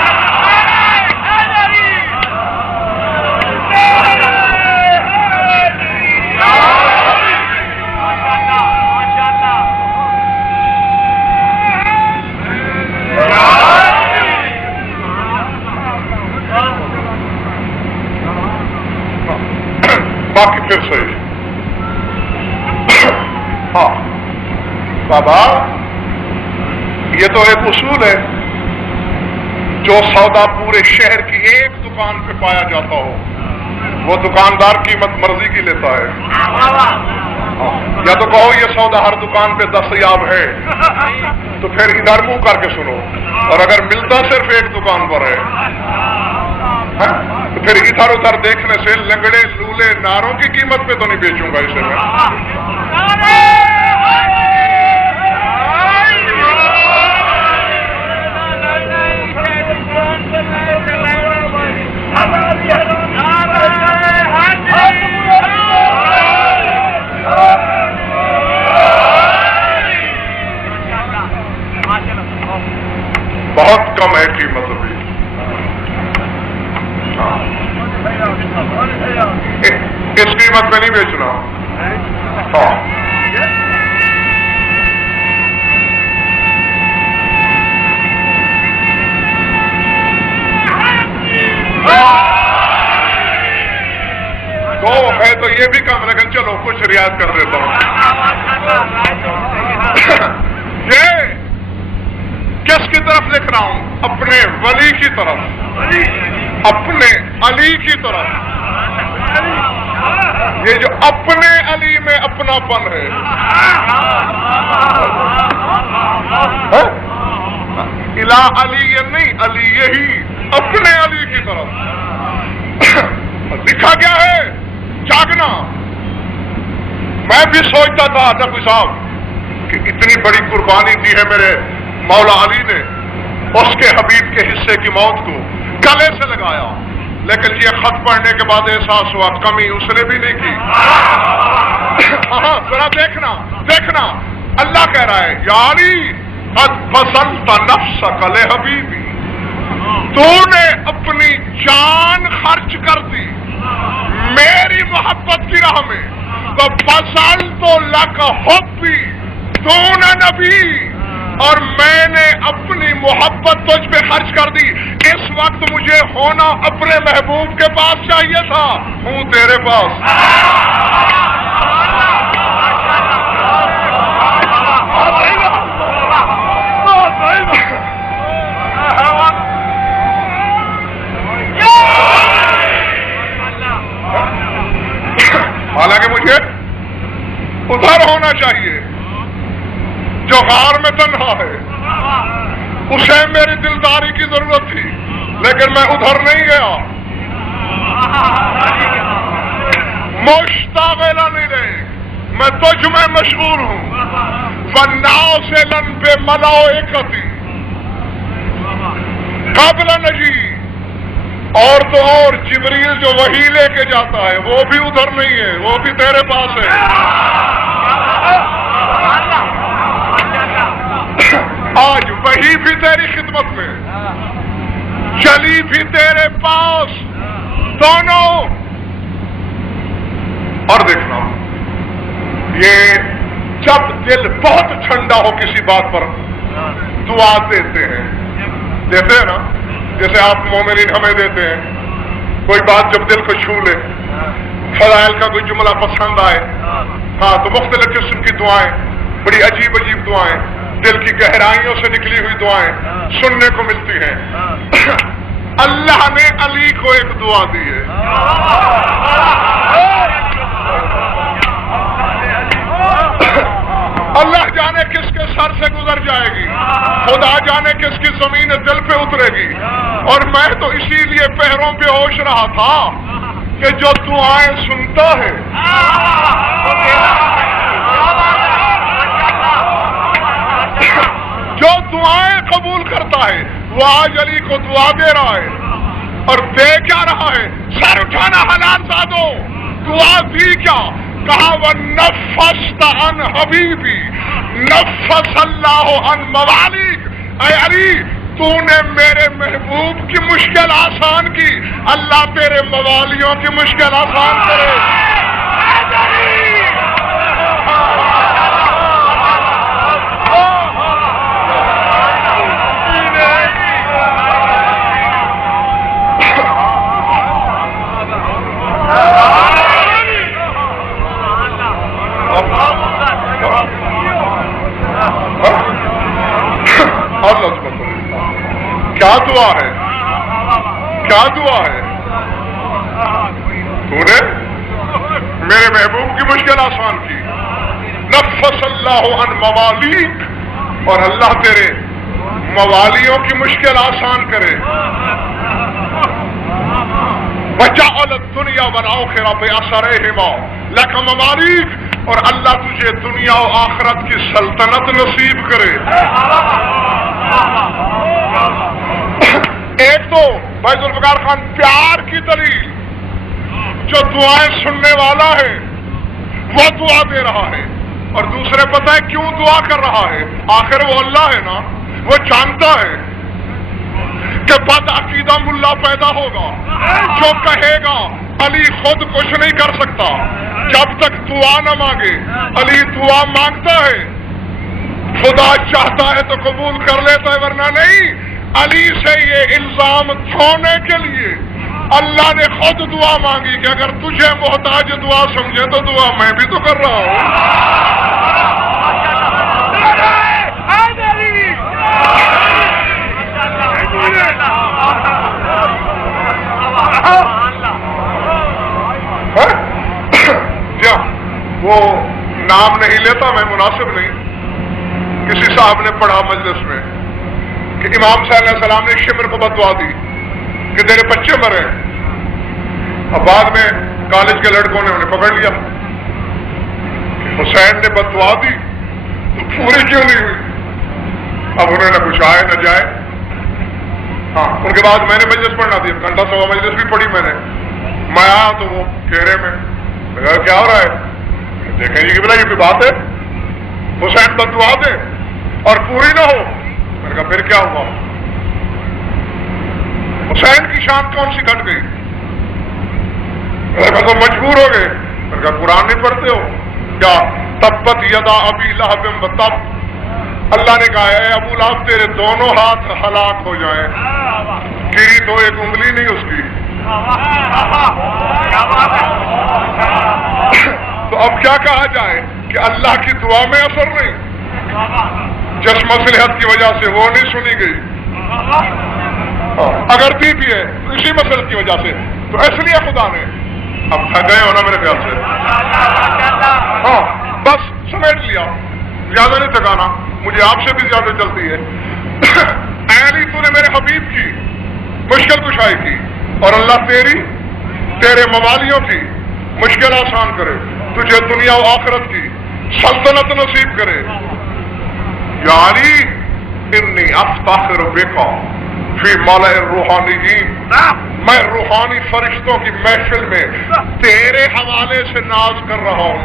باقی پھر سے ہاں بابا، یہ تو ایک اصول ہے، جو سودا پورے شہر کی ایک دکان پہ پایا جاتا ہو وہ دکاندار قیمت مرضی کی لیتا ہے. یا تو کہو یہ سودا ہر دکان پہ دستیاب ہے، تو پھر ادھر منہ کر کے سنو. اور اگر ملتا صرف ایک دکان پر ہے تو پھر ادھر ادھر دیکھنے سے لنگڑے لولے ناروں کی قیمت پہ تو نہیں بیچوں گا اسے میں. بہت کم ہے قیمت ابھی. اس قیمت میں نہیں بیچنا. ہاں تو ہے تو یہ بھی کم، لیکن چلو کچھ رعایت کر دیتا ہوں. یہ کس کی طرف لکھ رہا ہوں؟ اپنے ولی کی طرف، اپنے علی کی طرف. یہ جو اپنے علی میں اپنا پن ہے، الہ علی نہیں، علی یہی اپنے علی کی طرف. لکھا کیا ہے؟ جاگنا. میں بھی سوچتا تھا نقوی صاحب کہ اتنی بڑی قربانی دی ہے میرے مولا علی نے، اس کے حبیب کے حصے کی موت کو گلے سے لگایا، لیکن یہ خط پڑھنے کے بعد احساس ہوا کمی اس نے بھی نہیں کی. ہاں ذرا دیکھنا اللہ کہہ رہا ہے یا علی قد بذلت نفسک لحبیبی، تو نے اپنی جان خرچ کر دی میری محبت کی راہ میں. تو بذلت لک حبی، تو نے نبی اور میں نے اپنی محبت تجھ پہ خرچ کر دی. اس وقت مجھے ہونا اپنے محبوب کے پاس چاہیے تھا، ہوں تیرے پاس. حالانکہ مجھے ادھر ہونا چاہیے جو غار میں تنہا ہے، اسے میری دلداری کی ضرورت تھی، لیکن میں ادھر نہیں گیا. مشتاق لے میں تجھ میں مشغول ہوں. فناؤ سے لن پہ ملاؤ ایکتی قبل نجی. اور تو اور جبریل جو وحی لے کے جاتا ہے وہ بھی ادھر نہیں ہے، وہ بھی تیرے پاس ہے. آج وہی بھی تیری خدمت میں، چلی بھی تیرے پاس، دونوں. اور دیکھنا یہ جب دل بہت ٹھنڈا ہو کسی بات پر دعا دیتے ہیں نا، جیسے آپ مومنین ہمیں دیتے ہیں کوئی بات جب دل کو چھو لے، فضائل کا کوئی جملہ پسند آئے، ہاں تو مختلف قسم کی دعائیں، بڑی عجیب عجیب دعائیں، دل کی گہرائیوں سے نکلی ہوئی دعائیں سننے کو ملتی ہیں. اللہ نے علی کو ایک دعا دی ہے. اللہ جانے کس کے سر سے گزر جائے گی، خدا جانے کس کی زمین دل پہ اترے گی. اور میں تو اسی لیے پیروں پہ ہوش رہا تھا کہ جو دعائیں سنتا ہے، جو دعائیں قبول کرتا ہے، وہ آج علی کو دعا دے رہا ہے. اور دے کیا رہا ہے؟ سر اٹھانا حلال زادو. دعا دی کیا؟ کہا وَنَفَّسْتَ عَنْ حَبِيبِي نَفَّسَ اللَّهُ عَنْ مَوَالِيكَ. اے علی، تو نے میرے محبوب کی مشکل آسان کی، اللہ تیرے موالیوں کی مشکل آسان کرے. کیا دعا ہے؟ کیا دعا ہے؟ تو نے میرے محبوب کی مشکل آسان کی. نفس اللہ عن موالیک، اور اللہ تیرے موالیوں کی مشکل آسان کرے. وجعل الدنیا والآخرہ بأثرہما لک ممالیک، اور اللہ تجھے دنیا و آخرت کی سلطنت نصیب کرے. ایک تو بھائی ذوالفقار خان پیار کی دلیل، جو دعائیں سننے والا ہے وہ دعا دے رہا ہے. اور دوسرے پتہ ہے کیوں دعا کر رہا ہے؟ آخر وہ اللہ ہے نا، وہ جانتا ہے کہ بد عقیدہ ملا پیدا ہوگا جو کہے گا علی خود کچھ نہیں کر سکتا جب تک دعا نہ مانگے. علی دعا مانگتا ہے، خدا چاہتا ہے تو قبول کر لیتا ہے، ورنہ نہیں. علی سے یہ الزام دھونے کے لیے اللہ نے خود دعا مانگی کہ اگر تجھے محتاج دعا سمجھے تو دعا میں بھی تو کر رہا ہوں. وہ نام نہیں لیتا میں، مناسب نہیں. کسی صاحب نے پڑھا مجلس میں کہ امام صلی اللہ علیہ السلام نے شمر کو بد دعا دی کہ تیرے بچے مرے. اب بعد میں کالج کے لڑکوں نے انہیں پکڑ لیا کہ حسین نے بد دعا دی تو پوری کیوں نہیں ہوئی. اب انہوں نے کچھ آئے نہ جائے. ہاں، ان کے بعد میں نے مجلس پڑھنا دی، گھنٹہ سوا مجلس بھی پڑھی میں نے. میں آیا تو وہ گھیرے میں کیا ہو رہا ہے؟ دیکھیں جی کہ بلا یہ کوئی بات ہے؟ حسین بد دعا دے اور پوری نہ ہو. میں نے کہا پھر کیا ہوا؟ حسین کی شان کون سی گھٹ گئی؟ میں نے کہا تو مجبور ہو گئے. میں نے کہا قرآن نہیں پڑھتے ہو کیا؟ تبت یدا ابی لہب وتب. اللہ نے کہا ہے ابو لہب تیرے دونوں ہاتھ ہلاک ہو جائیں. گری تو ایک انگلی نہیں اس کی. تو اب کیا کہا جائے کہ اللہ کی دعا میں اثر نہیں؟ جس مصلحت کی وجہ سے وہ نہیں سنی گئی، اگر دی بھی ہے اسی مسئلے کی وجہ سے، تو اس لیے خدا نے اب تھک گئے ہونا میرے خیال سے. ہاں بس سمیٹ لیا، زیادہ نہیں تھکانا، مجھے آپ سے بھی زیادہ چلتی ہے. اے علی تو نے میرے حبیب کی مشکل کشائی کی، اور اللہ تیرے موالیوں کی مشکل آسان کرے، تجھے دنیا و آخرت کی سلطنت نصیب کرے. یا علی انی افتخر بک فی ملأ الروحانیین، میں روحانی فرشتوں کی محفل میں تیرے حوالے سے ناز کر رہا ہوں.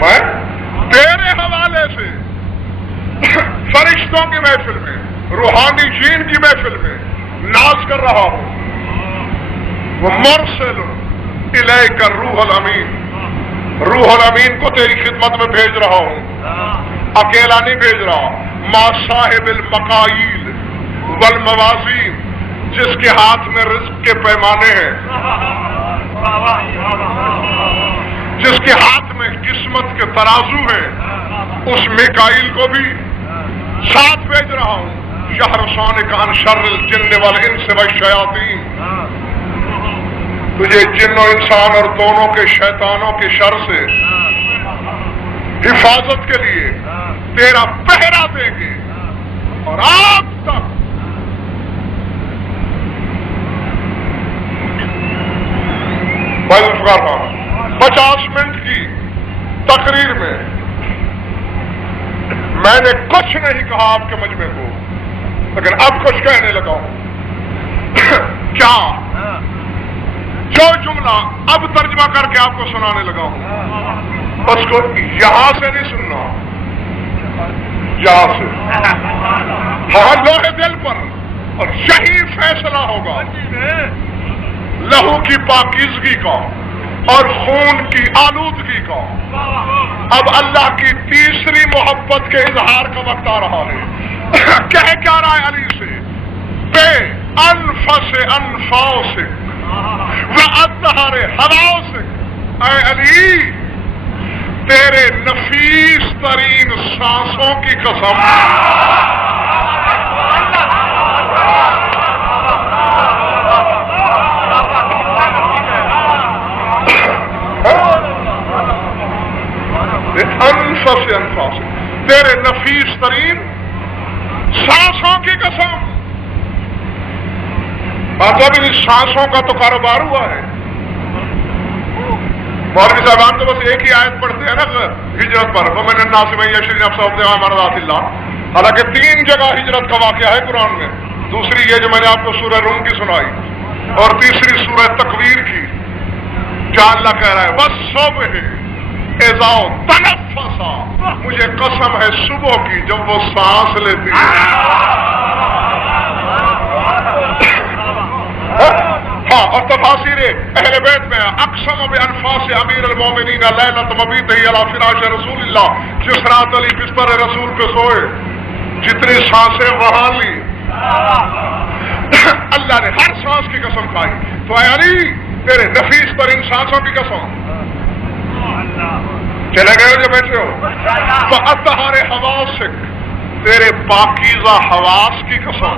میں تیرے حوالے سے فرشتوں کی محفل میں، روحانی جین کی محفل میں ناز کر رہا ہوں. مرسل الیک الروح الامین، روح الامین کو تیری خدمت میں بھیج رہا ہوں. اکیلا نہیں بھیج رہا، ما صاحب المقایل والموازین، جس کے ہاتھ میں رزق کے پیمانے ہیں، جس کے ہاتھ میں قسمت کے ترازو ہیں، اس میکائیل کو بھی ساتھ بھیج رہا ہوں. یحرسانک عن شر الجن والانس والشیاطین، تجھے جن و انسان اور دونوں کے شیطانوں کے شر سے حفاظت کے لیے تیرا پہرا دیں گے اور آج تک بل 50 منٹ کی تقریر میں میں نے کچھ نہیں کہا آپ کے مجمع کو، لیکن اب کچھ کہنے لگا ہوں کیا جو جملہ اب ترجمہ کر کے آپ کو سنانے لگا ہوں اس کو یہاں سے نہیں سننا، یہاں سے ہاں لوہے دل پر، اور یہی فیصلہ ہوگا لہو کی پاکیزگی کا اور خون کی آلودگی کا۔ اب اللہ کی تیسری محبت کے اظہار کا وقت آ رہا ہے۔ کہہ کیا رہا ہے علی سے؟ بے انفس انفاسک وَأَطْهَرِ حَوَاسِكَ، اے علی تیرے نفیس ترین سانسوں کی قسم، انفس انفاسک، تیرے نفیس ترین سانسوں کی قسم۔ مطلب ان سانسوں کا تو کاروبار ہوا ہے۔ مولوی صاحبان تو بس ایک ہی آیت پڑھتے ہیں نا ہجرت پر، وَمِنَ النَّاسِ مَن يَشْرِي نَفْسَهُ ابْتِغَاءَ مَرْضَاتِ اللَّهِ، حالانکہ 3 جگہ ہجرت کا واقعہ ہے قرآن میں، دوسری یہ جو میں نے آپ کو سورہ روم کی سنائی، اور تیسری سورہ تکویر کی، جہاں اللہ کہہ رہا ہے وَالصُّبْحِ اِذَا تَنَفَّسَ، مجھے قسم ہے صبح کی جب وہ سانس لیتی ہے۔ ہاں، اور تفاسیر اہل بیت میں اقسم بانفاس امیر المومنین لیلۃ مبیتہ علی فراش رسول اللہ، جس رات علی بستر رسول پہ سوئے جتنی سانسیں وہاں لی، اللہ نے ہر سانس کی قسم کھائی۔ تو اے علی تیرے نفیس پر ان سانسوں کی قسم، چلے گئے ہو جو بیٹھے ہو، وَأَطْهَرِ حَوَاسِكَ، تیرے پاکیزہ حواس کی قسم۔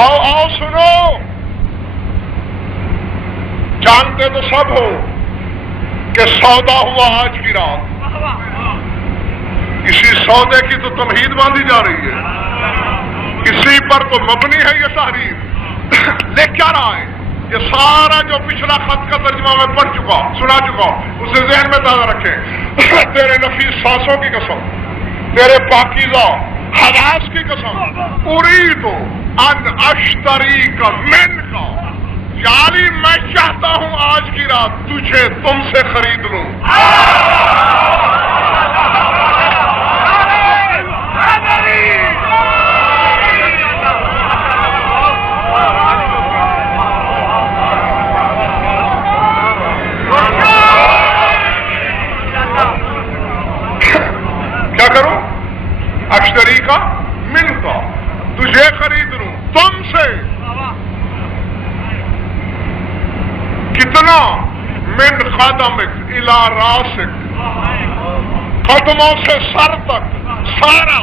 آؤ سنو، جانتے تو سب ہو کہ سودا ہوا آج کی رات، اسی سودے کی تو تمہید باندھی جا رہی ہے، اسی پر تو مبنی ہے یہ تحریر۔ لے کیا رہا ہے یہ سارا جو پچھلا خط کا ترجمہ میں پڑھ چکا سنا چکا، اسے ذہن میں تازہ رکھیں۔ تیرے نفیس سانسوں کی قسم، تیرے پاکیزہ حواس کی قسم، اريد ان اشتری کا من کا، یعنی میں چاہتا ہوں آج کی رات تجھے تم سے خرید لوں۔ کیا کروں؟ اشتری کا من کا، تجھے خرید لوں تم سے۔ کتنا؟ من قدمک الی راسک، قدموں سے سر تک سارا،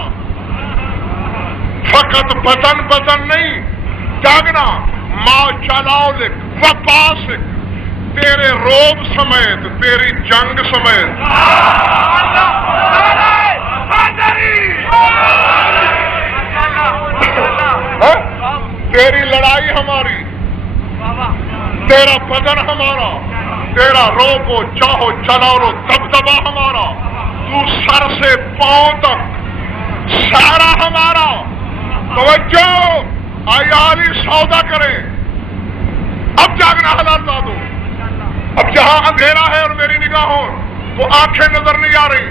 فقط بدن نہیں، جاگنا، ما جلالک و پاسک، تیرے روب سمیت، تیری جنگ سمیت، تیری لڑائی ہماری، تیرا بدن ہمارا، تیرا روب و چاہو چلاؤ دبدبا ہمارا، تو سر سے پاؤں تک سارا ہمارا۔ توجہ، عیالی سودا کریں، اب جاگنا حلال لا دو۔ اب جہاں اندھیرا ہے اور میری نگاہوں کو آنکھیں نظر نہیں آ رہی،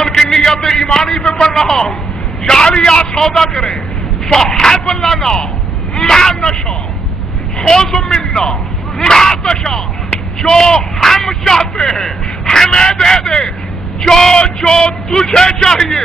ان کی نیت ایمانی پہ پڑھ رہا ہوں، یعنی سودا کریں۔ فَحَبْ لَنَا مَا نَشَاءُ خُذْ مِنَّا مَا تَشَاءُ، جو ہم چاہتے ہیں ہمیں دے دے، جو تجھے چاہیے۔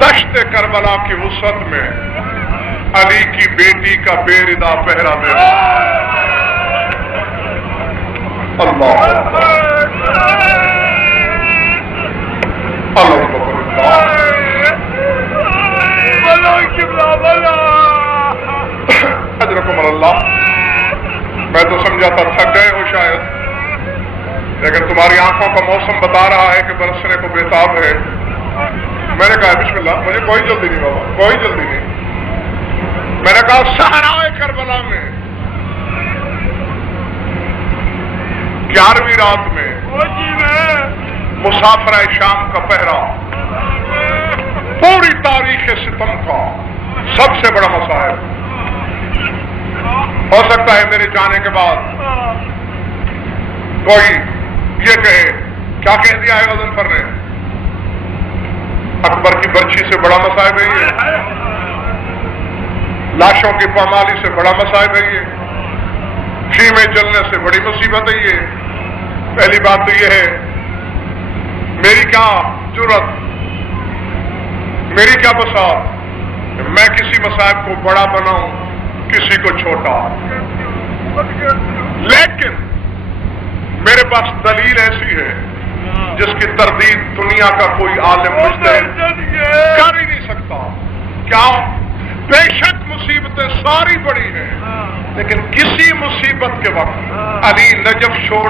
دشت کربلا کی وسعت میں علی کی بیٹی کا بے ردا پہرا دے رہا اللہ حضرکم اللہ. میں تو سمجھا تھا تھک گئے ہو شاید، لیکن تمہاری آنکھوں کا موسم بتا رہا ہے کہ برسنے کو بےتاب ہے. میں نے کہا بسم اللہ، مجھے کوئی جلدی نہیں بابا، کوئی جلدی نہیں. میں نے کہا صحرائے کربلا میں 11ویں رات میں مسافرہ شام کا پہرا پوری تاریخ ستم کا سب سے بڑا مصائب. ہو سکتا ہے میرے جانے کے بعد کوئی یہ کہے کیا کہہ دیا ہے غضنفر نے، اکبر کی برچھی سے بڑا مصائب ہے یہ، لاشوں کی پامالی سے بڑا مصائب ہے یہ، خیمے جلنے سے بڑی مصیبت ہے یہ. پہلی بات تو یہ ہے میری کیا جرت، میری کیا بساط کہ میں کسی مصائب کو بڑا بناؤں کسی کو چھوٹا. لیکن میرے پاس دلیل ایسی ہے جس کی تردید دنیا کا کوئی عالم مجتہد کر ہی نہیں سکتا. کیا؟ بے شک مصیبتیں ساری بڑی ہیں، لیکن کسی مصیبت کے وقت علی نجف چھوڑ